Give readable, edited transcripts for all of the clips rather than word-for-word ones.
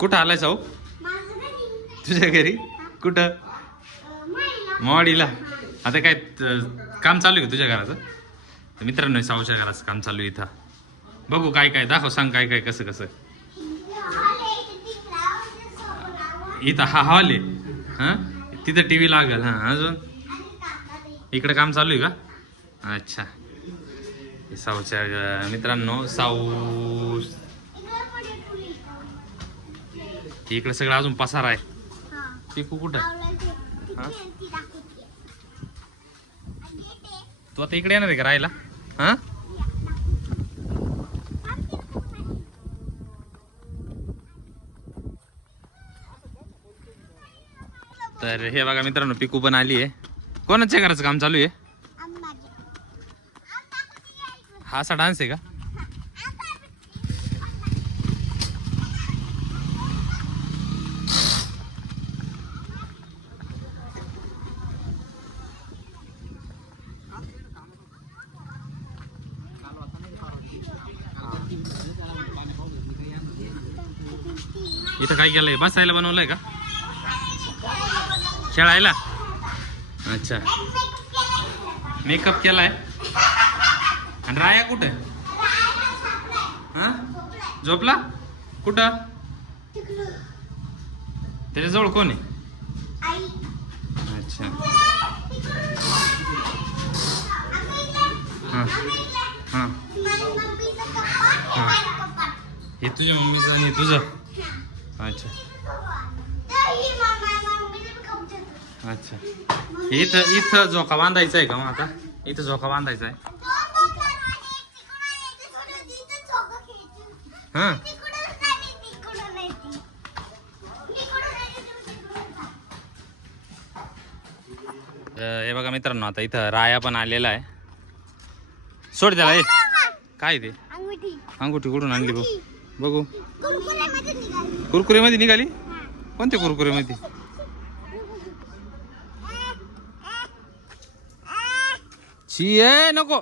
कुठं आलाय साऊ? तुझ्या घरी? कुठं? मॉडीला. आता काय काम चालू आहे तुझ्या घराचं? मित्रांनो साऊच्या घराचं काम चालू आहे इथं. बघू काय काय दाखव, सांग काय काय कसं कसं. इथं हा हॉल आहे. हां तिथं टी व्ही लागेल. हां अजून इकडे काम चालू आहे का? अच्छा. साऊच्या मित्रांनो साऊ इकडे सगळं अजून पसार आहे. पिकू कुठं? हां तू आता इकडे येणार आहे का राहायला? हां तर हे बघा मित्रांनो पिकू पण आली आहे. कोणाच्या घराचं काम चालू आहे? हा असा डान्स आहे का? इथं काय केलंय? बसायला बनवलंय का? खेळायला? अच्छा. मेकअप केलाय. आणि राया कुठे? हा झोपला? कुठं? त्याच्याजवळ कोण आहे? अच्छा. हां हां हां हे तुझ्या मम्मीचं आणि तुझं? अच्छा अच्छा. इथं इथं झोका बांधायचा आहे का मग आता? इथं झोका बांधायचा आहे. हां हे बघा मित्रांनो आता इथं राया पण आलेला आहे. सोड त्याला. ए काय ते अंगुठी कुठून आणली बघ बघू. कुरकुरे मध्ये निघाली? कोणत्या कुरकुरे मध्ये? शी आहे नको.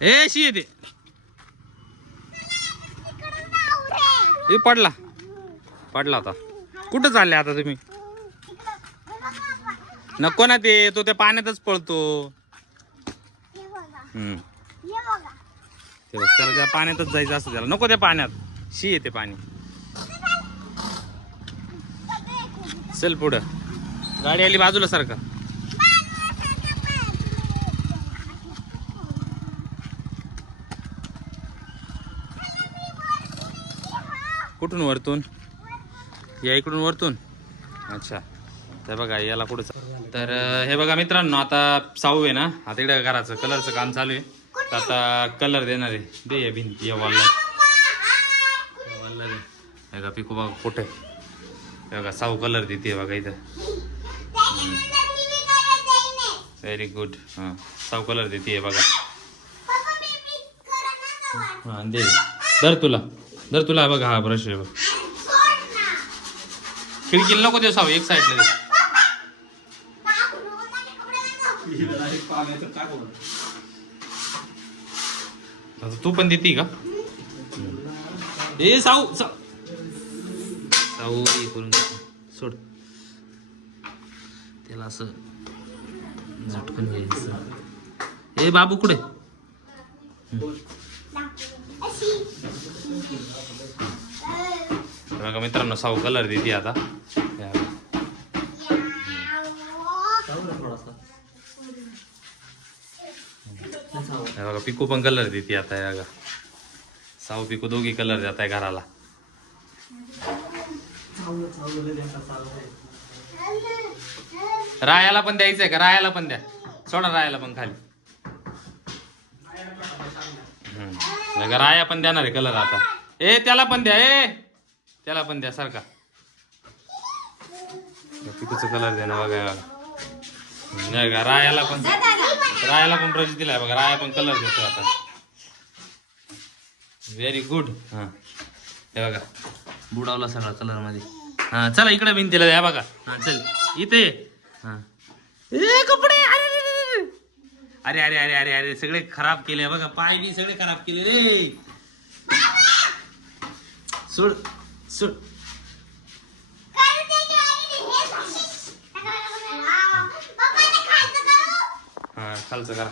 ए शी आहे ते पडला पडला होता. कुठं चालले आता तुम्ही? नको ना ते तो त्या पाण्यातच पळतो. ते बघ त्याला त्या पाण्यातच जायचं असतं त्याला. नको त्या पाण्यात. शी येते पाणी. चल पुढं. गाडी आली बाजूला सारखा. कुठून वरतून? या इकडून वरतून. अच्छा. तर बघा याला पुढं. तर हे बघा मित्रांनो आता साऊ आहे ना आता इकडे घराचं कलरचं काम चालू आहे. तर आता कलर देणार आहे. दे या भिंती या वॉलला. हे बघा पिकू बघा कुठे. हे बघा साऊ कलर देते बघा इथं. Very good. हां साऊ कलर देते बघा. हां दे. धर तुला बघा हा ब्रश आहे बघ. खिडकीला नको दे साऊ एक साईडला दे. तू पण देते का? ए साऊ साऊ हे करून सोड त्याला असं झटकून घ्यायचं. ए बाबू कुठे? बघा मित्रांनो साऊ कलर देते आता. बघा पिकू पण कलर देते आता. बघा साऊ पिकू दोघी कलर देत आहे घराला. रायाला पण द्यायचंय का? रायाला पण द्या. सोडा रायाला पण खाली. राया पण देणार आहे कलर आता. ए त्याला पण द्या. ए त्याला पण द्या सारखा. पिकूचा कलर द्या ना बघा. रायाला पण ब्रश दिलाय बघा. राया पण कलर देतो आता. Very good. हां हे बघा बुडावला सगळा कलर मध्ये. हां चला इकडे भिंतीला द्या बघा. हां चल इथे. हां ए कपडे अरे अरे अरे अरे अरे सगळे खराब केले बघा, पाय बी सगळे खराब केले रे. सोड सोड. हा खालचं करा.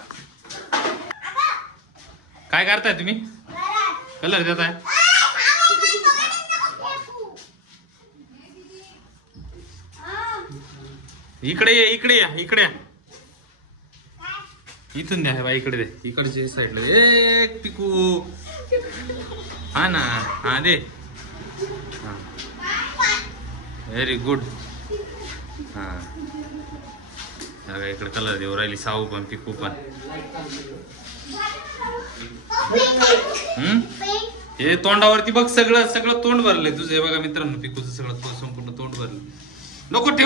काय करताय तुम्ही? कलर देताय? इकडे ये, इकडे या, इकडे या. इथून द्या बाई, इकडे दे, इकडच्या साईडला एक पिकू. हा ना, हा दे. Very good. हा इकडे कलर देऊ राहिली साऊ पण पिकू पण. हे तोंडावरती बघ, सगळं सगळं तोंड भरलंय तुझं. हे बघा मित्रांनो, पिकूचं सगळं संपूर्ण तोंड भरलं. नको ठेव.